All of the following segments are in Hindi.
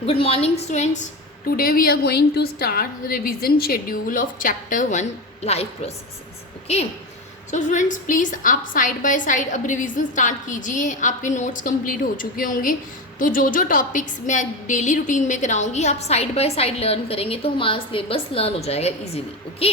Good morning, students. Today we are going to start revision schedule of chapter 1 life processes. Okay. So students, please आप साइड बाय साइड अब रिवीजन स्टार्ट कीजिए. आपके नोट्स कंप्लीट हो चुके होंगे, तो जो जो टॉपिक्स मैं डेली रूटीन में कराऊंगी आप साइड बाय साइड लर्न करेंगे तो हमारा सिलेबस लर्न हो जाएगा इजीली. ओके.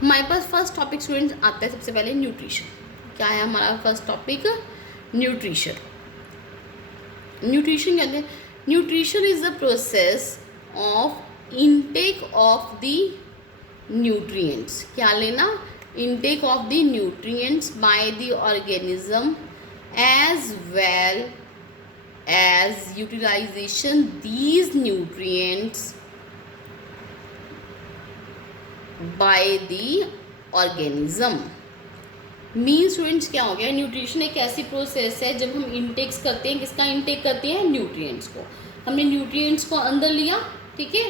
हमारे पास फर्स्ट टॉपिक स्टूडेंट्स आता है सबसे पहले न्यूट्रिशन. क्या है हमारा फर्स्ट टॉपिक? न्यूट्रिशन. न्यूट्रिशन कहते हैं nutrition is the process of intake of the nutrients. क्या लेना? Intake of the nutrients by the organism as well as utilisation these nutrients by the organism. Mean students क्या हो गया? न्यूट्रिशन एक ऐसी प्रोसेस है जब हम इंटेक्स करते हैं. किसका इंटेक करते हैं? न्यूट्रिएंट्स को. हमने न्यूट्रिएंट्स को अंदर लिया, ठीक है,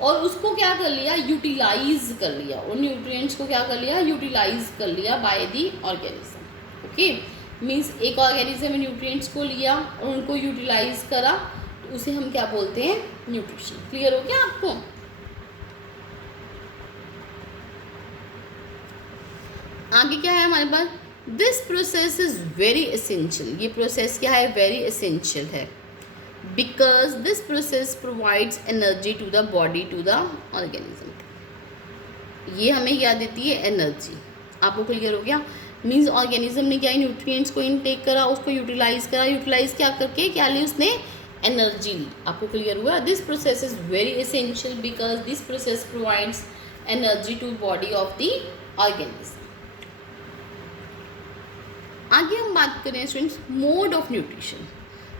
और उसको क्या कर लिया? यूटिलाइज कर लिया. और न्यूट्रिएंट्स को क्या कर लिया? यूटिलाइज कर लिया bye the organism. Okay. Means एक ऑर्गेनिज्म में न्यूट्रिएंट्स को लिया और उनको यूटिलाइज करा, तो उसे हम क्या बोलते हैं? न्यूट्रिशन. क्लियर हो गया आपको? आगे क्या है हमारे पास? This process is very essential. ये प्रोसेस क्या है? वेरी एसेंशियल है. Because this process provides energy to the body, to the organism. ये हमें क्या देती है? एनर्जी. आपको क्लियर हो गया? मीन्स ऑर्गेनिज्म ने क्या है? न्यूट्रिएंट्स को इनटेक करा, उसको यूटिलाइज करा. यूटिलाइज क्या करके क्या ली? उसने एनर्जी ली. आपको क्लियर हुआ? This process is very essential because this process provides energy to body of the organism. आगे हम बात करें students mode of nutrition.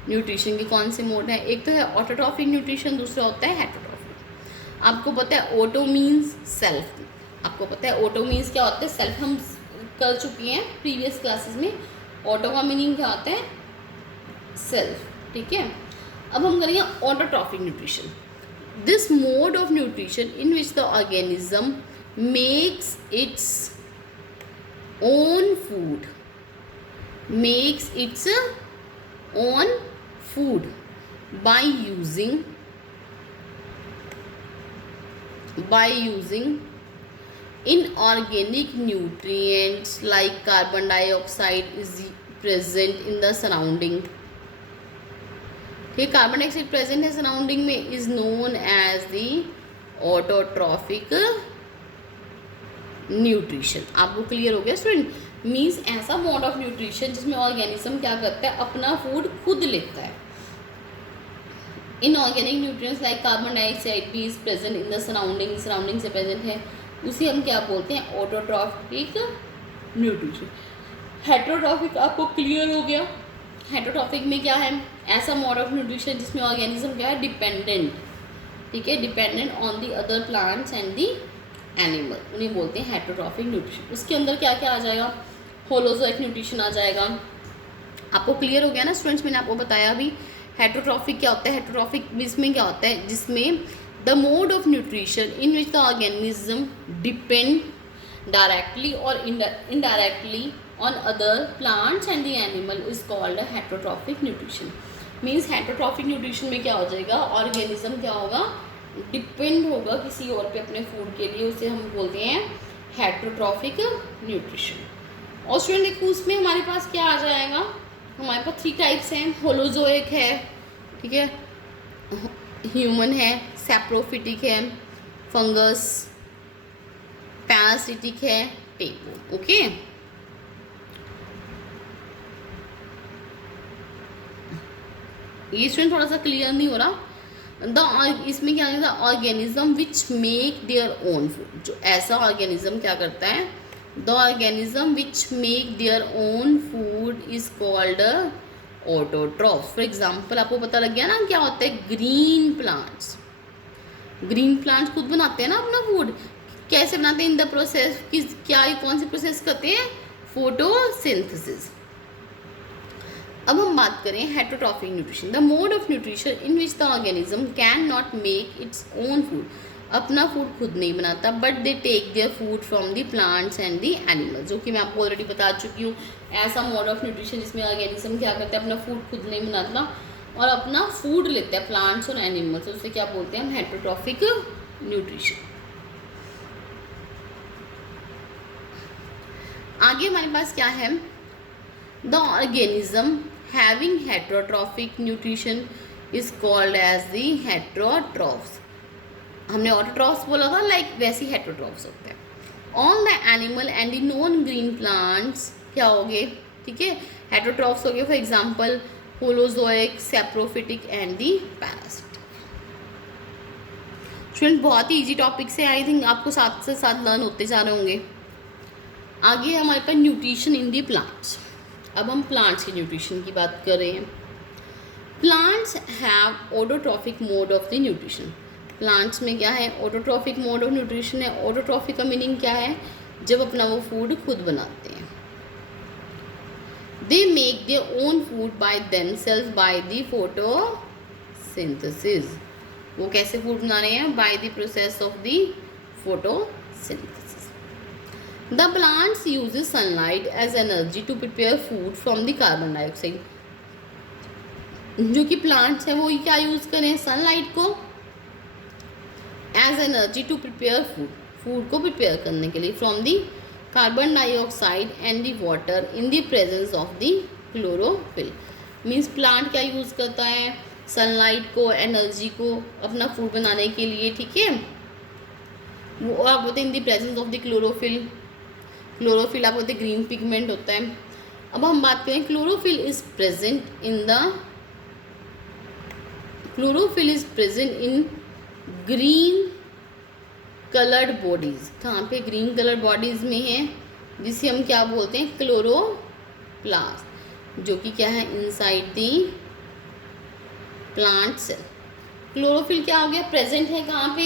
Nutrition के कौन से मोड हैं? एक तो है ऑटोट्रॉफिक न्यूट्रिशन, दूसरा होता है हेटरोट्रॉफिक. आपको पता है ऑटो मीन्स सेल्फ. आपको पता है ऑटो मीन्स क्या होता है? सेल्फ. हम कर चुके हैं प्रीवियस क्लासेस में. ऑटो का मीनिंग क्या होता है? सेल्फ. ठीक है. अब हम करेंगे autotrophic nutrition. This mode of nutrition in which the organism makes it's own food, makes its own food by using inorganic nutrients like carbon dioxide is present in the surrounding. ठीक, कार्बन डाइऑक्साइड प्रेजेंट है सराउंडिंग में, is known as the autotrophic nutrition. आपको क्लियर हो गया स्टूडेंट? मीन्स ऐसा मोड ऑफ न्यूट्रिशन जिसमें ऑर्गेनिज्म क्या करता है? अपना फूड खुद लेता है. Inorganic nutrients like carbon dioxide भी is present in the surrounding. Surrounding से प्रेजेंट है, उसे हम क्या बोलते हैं? Autotrophic nutrition. हेटरोट्रॉफिक आपको क्लियर हो गया? हेटरोट्रॉफिक में क्या है? ऐसा मोड ऑफ न्यूट्रिशन जिसमें ऑर्गेनिज्म क्या है? डिपेंडेंट. ठीक है, dependent on the other plants and the animal. उन्हें बोलते हैं हेटरोट्रॉफिक न्यूट्रिशन. उसके अंदर क्या क्या आ जाएगा? होलोजोइक न्यूट्रिशन आ जाएगा. आपको क्लियर हो गया ना स्टूडेंट्स? मैंने आपको बताया अभी हेटरोट्रॉफिक क्या होता है. हेटरोट्रॉफिक इसमें क्या होता है? जिसमें the mode of nutrition in which the organism depend directly और indirectly on other plants and the animal is called heterotrophic nutrition. Means heterotrophic nutrition में क्या हो जाएगा? ऑर्गेनिज्म क्या होगा? डिपेंड होगा किसी और पे अपने फूड के लिए. उसे हम बोलते हैं हेटरोट्रॉफिक न्यूट्रिशन. और स्टूडेंट देखो उसमें हमारे पास क्या आ जाएगा? हमारे पास 3 टाइप्स हैं. होलोजोइक है, ठीक है, ह्यूमन है, सैप्रोफिटिक है, फंगस, पैरासिटिक है, पेपो. ओके. ये स्टूडेंट थोड़ा सा क्लियर नहीं हो रहा. इसमें क्या होता है? Organism which make their own food. जो ऐसा ऑर्गेनिज्म क्या करता है? The organism which make their own food is called autotroph. For example आपको पता लग गया ना क्या होता है? Green plants. ग्रीन प्लांट्स खुद बनाते हैं ना अपना फूड. कैसे बनाते हैं? In the process. क्या कौन सी प्रोसेस करते हैं? फोटोसिंथेसिस. अब हम बात करें heterotrophic nutrition. The mode of nutrition in which the organism can not make its own food. अपना फूड खुद नहीं बनाता, but they take their food from the plants and the animals. जो कि मैं आपको ऑलरेडी बता चुकी हूँ. ऐसा मोड ऑफ न्यूट्रिशन जिसमें ऑर्गेनिज्म क्या करता है? अपना फूड खुद नहीं बनाता, और अपना फूड लेते हैं प्लांट्स और एनिमल्स, उसे क्या बोलते हैं हम, हेटरोट्रॉफिक न्यूट्रिशन। आगे हमारे पास क्या है, the organism having heterotrophic nutrition is called as the heterotrophs. हमने ऑटोट्रॉफ्स बोला था, लाइक वैसे हेटरोट्रॉफ्स होते हैं। All the animal and the non green plants क्या हो गए, ठीक है, हेटरोट्रॉफ्स हो गए। For example holozoic, saprophytic and the parasitic. Student बहुत ही इजी टॉपिक से, आई थिंक आपको साथ से साथ लर्न होते जा रहे होंगे। आगे हमारे पास न्यूट्रिशन इन दी प्लांट्स। अब हम प्लांट्स के न्यूट्रिशन की बात कर रहे हैं। Plants have autotrophic mode of the nutrition. Plants में क्या है, ऑटोट्रॉफिक मोड ऑफ न्यूट्रिशन है। ऑटोट्रॉफिक का मीनिंग क्या है, जब अपना वो फूड खुद बनाते हैं। They make their own food by themself by the photosynthesis. वो कैसे फूड बना रहे हैं, by the process of the photosynthesis. The plants uses sunlight as energy to prepare food from the carbon dioxide. जो कि प्लांट्स हैं वो क्या यूज़ करें, सनलाइट को as energy to prepare food, food को प्रिपेयर करने के लिए, from the carbon dioxide and the water in the presence of the chlorophyll. Means plant क्या यूज़ करता है, सनलाइट को, एनर्जी को अपना फूड बनाने के लिए, ठीक है। वो आप बोलते हैं इन the presence of the chlorophyll. Chlorophyll आप बोलते हैं ग्रीन पिगमेंट होता है। अब हम बात करें, chlorophyll is present in green coloured bodies. कहाँ पे, ग्रीन कलर्ड बॉडीज में है, जिसे हम क्या बोलते हैं, क्लोरोप्लास्ट, जो कि क्या है, inside the plant cell. Chlorophyll क्या हो गया, प्रेजेंट है कहाँ पे,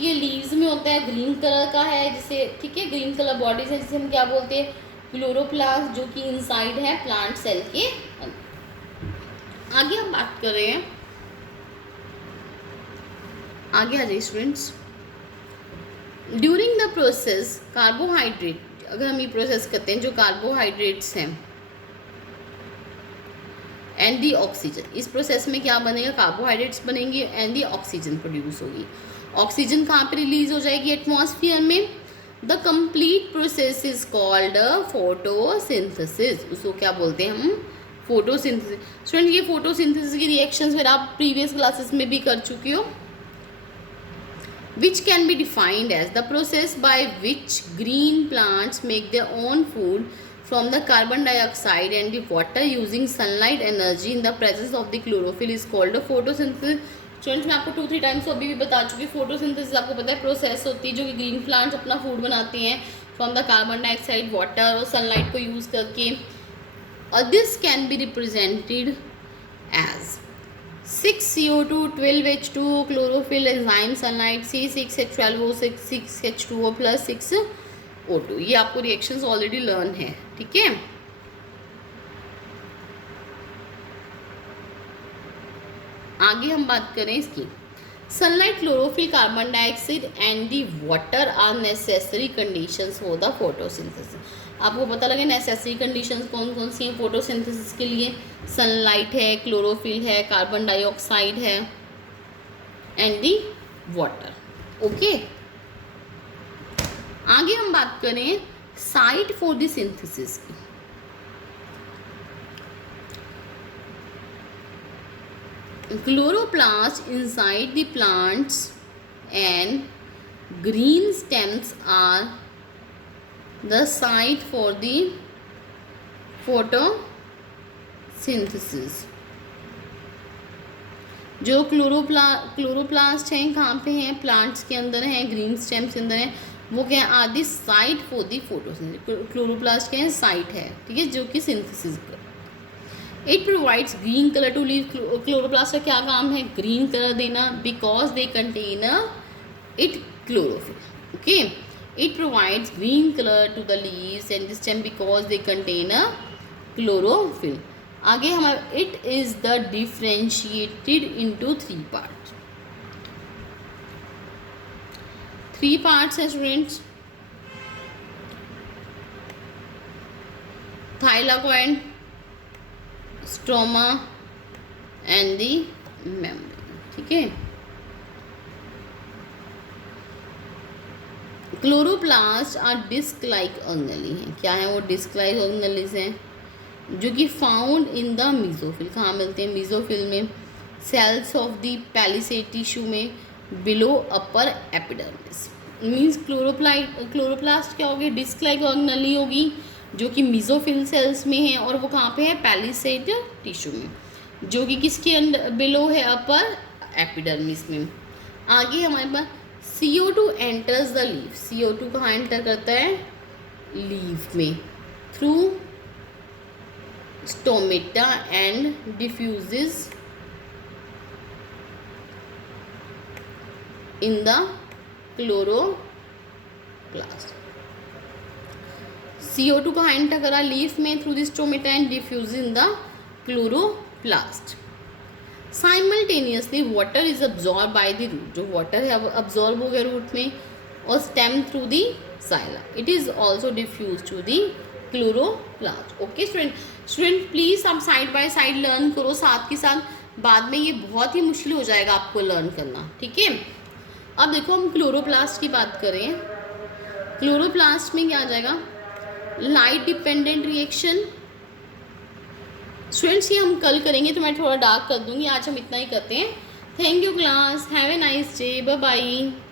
ये लीव्स में होता है, ग्रीन कलर का है जिसे, ठीक है, ग्रीन कलर बॉडीज है जिसे हम क्या बोलते हैं, क्लोरोप्लास्ट, जो कि इनसाइड है प्लांट सेल के अंदर। आगे हम बात कर रहे हैं, आगे आ जाइए students. During the process carbohydrate, अगर हम ये प्रोसेस करते हैं, जो कार्बोहाइड्रेट्स हैं एंड दी ऑक्सीजन, इस प्रोसेस में क्या बनेगा, कार्बोहाइड्रेट्स बनेंगे एंड दी ऑक्सीजन प्रोड्यूस होगी। ऑक्सीजन कहाँ पे रिलीज हो जाएगी, एटमॉस्फेयर में। The complete process is called photosynthesis. उसको क्या बोलते हैं हम, फोटोसिंथेसिस। स्टूडेंट ये फोटोसिंथेसिस की रिएक्शंस फिर आप प्रीवियस क्लासेस में भी कर चुके हो। which can be defined as the process by which green plants make their own food from the carbon dioxide and the water using sunlight energy in the presence of the chlorophyll is called a photosynthesis। Students मैं आपको 2-3 टाइम्स अभी भी बता चुकी हूँ। फोटोसिंथेसिस आपको पता है प्रोसेस होती है जो कि ग्रीन प्लांट्स अपना फूड बनाते हैं from the carbon dioxide, water और सनलाइट को यूज़ करके। और this can be represented as 6CO2, 12H2, chlorophyll, enzyme, sunlight, C6H12O6, 6H2O plus 6O2। ये आपको रिएक्शंस ऑलरेडी लर्न है, ठीक है। आगे हम बात करें इसकी, sunlight, chlorophyll, carbon dioxide and the water are necessary conditions for the photosynthesis. आपको पता लगे नेसेसरी कंडीशंस कौन कौन सी हैं फोटोसिंथेसिस के लिए, सनलाइट है, क्लोरोफिल है, कार्बन डाइऑक्साइड है एंड दी वाटर। ओके, आगे हम बात करें साइट फॉर द सिंथेसिस की। Chloroplasts inside the plants and green stems are the site for the photosynthesis। जो क्लोरोप्लास्ट हैं कहाँ पे हैं, प्लांट्स के अंदर हैं, ग्रीन स्टेम्स के अंदर हैं, वो क्या है, आदि site for the photosynthesis. Chloroplast क्या है, साइट है, ठीक है, जो कि सिंथेसिस कर। It provides green colour to leave. Chloroplast का क्या काम है, ग्रीन कलर देना, because they contain it chlorophyll. Okay, it provides green colour to the leaves and the stem because they contain chlorophyll. आगे हमारा, it is the differentiated into 3 parts. 3 parts हैं students, thylakoid, stroma and the membrane, ठीक है। Chloroplast are disc like organelle हैं, क्या है वो डिस्क लाइक ऑर्गेनेलीज हैं, जो कि फाउंड इन द मीजोफिल, कहाँ मिलते हैं मीजोफिल में, cells of the palisade tissue में below upper epidermis. Means chloroplast क्या होगी, डिस्क लाइक ऑर्गेनेली होगी जो कि मीजोफिल सेल्स में है, और वो कहाँ पे है, पैलिसेड टिश्यू में, जो कि किसके अंदर बिलो है, अपर एपिडर्मिस में। आगे हमारे पास CO2 enters the leaf, CO2 कहाँ एंटर करता है, लीफ में, through stomata and diffuses in the chloroplast. CO2 कहाँ एंटर करा, लीफ में, through the stomata and diffuse in the chloroplast. Simultaneously water is absorb by the root, जो वाटर है अब अब्जॉर्ब हो गया रूट में, और stem through the xylem, it is also diffuse to the chloroplast. Okay student please आप साइड बाय साइड लर्न करो साथ के साथ, बाद में ये बहुत ही मुश्किल हो जाएगा आपको लर्न करना, ठीक है। अब देखो हम क्लोरोप्लास्ट की बात करें, क्लोरोप्लास्ट में क्या आ जाएगा, लाइट डिपेंडेंट रिएक्शन। स्टूडेंट्स ये हम कल करेंगे तो मैं थोड़ा डार्क कर दूंगी, आज हम इतना ही करते हैं। Thank you class, have a nice day, bye bye.